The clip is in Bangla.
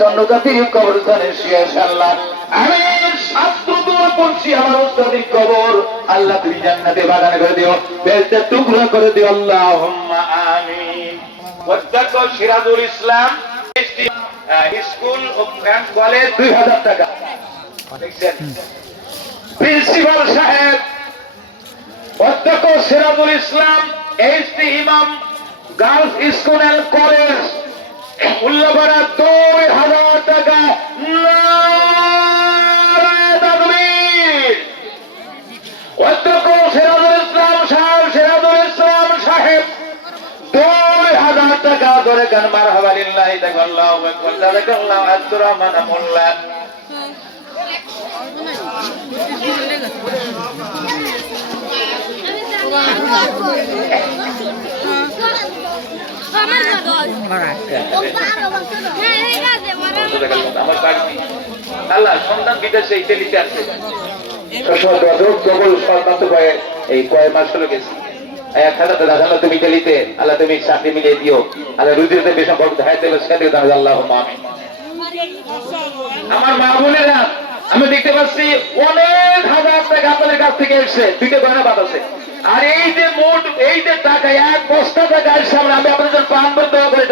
চন্দ্রজাতির কবরস্থানে শেষ আল্লাহ আমি শাস্ত্র দোয়া করছি আমার উস্তাদের কবর আল্লাহ তুমি জান্নাতে বাগান করে দিও বেহেশতের টুকরা করে দিও আল্লাহুম্মা আমিন। অধ্যক্ষ Sirajul Islam school and college 2000 টাকা দেখছেন। প্রিন্সিপাল সাহেব অধ্যক্ষ সিরাজুল ইসলাম এইচটি ইমাম গার্লস স্কুল অ্যান্ড কলেজ মূল্যবাড়া 2000 টাকা। অধ্যক্ষ সিরাজুল ইসলাম সাহেব 2000 টাকা ধরে গান মারহাবা লিল্লাহি তাআল্লাহু আকবার জাযাকাল্লাহু আজর মানা মোল্লা। আল্লাহ সন্তান বিদেশে ইতালিতে আছে এই কয় মাস হলো গেছি 1000 টাকা তুমি ইতালিতে আল্লাহ তুমি চাকরি মিলিয়ে দিও আল্লাহ রুজিতে বেশি আল্লাহুম্মা আমিন। আমার মা বোনেরা আমি দেখতে পাচ্ছি অনেক হাজার টাকা আপনাদের কাছ থেকে এসছে দুইটা গয়না বাদ আছে আর এই যে মোট এই যে টাকা 1 বস্তা টাকা এসছে আমি আপনাদের প্রাণ বন্ধ করে